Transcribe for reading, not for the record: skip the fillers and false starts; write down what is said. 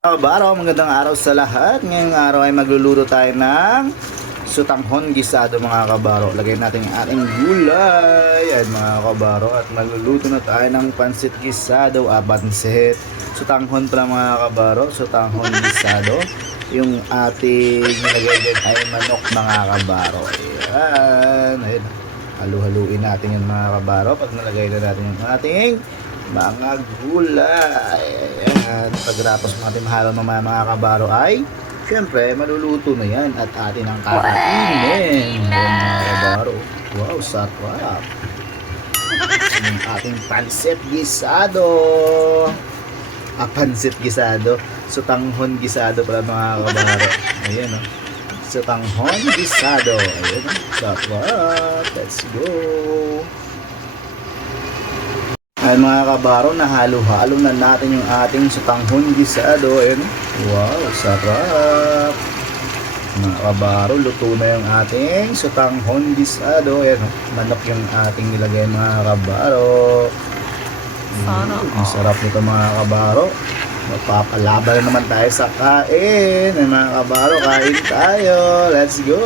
Kabaro, magandang araw sa lahat. Ngayong araw ay magluluto tayo ng sutanghon gisado mga kabaro. Lagay natin yung ating gulay. Ayan mga kabaro. At magluluto na tayo ng pansit gisado. Pansit. Sutanghon pala mga kabaro. Sutanghon gisado. Yung ating nilagay dyan ay manok mga kabaro. Ayan. Ayan. Halu-haluin natin yung mga kabaro. Pag nalagay na natin yung ating mga gulay. Ayan. Pagkatapos natin mahalo ng mga kabaro ay syempre maluluto na yan at atin ang kakainin. Ayan mga kabaro. Wow, sarap. Yung ating pansit gisado. Pansit gisado. Sutanghon gisado pala mga kabaro. Ayan o. Sutanghon gisado. Ayan o. Sarap. Let's go. Ay mga kabaro, nahalo-halo na natin yung ating sutanghon gisado. Ayan. Wow, sarap. Mga kabaro, luto na yung ating sutanghon gisado. Ayan, manok yung ating nilagay mga kabaro. Ang sarap nito mga kabaro. Magpapalaban na naman tayo sa kain. Ay mga kabaro, kain tayo. Let's go!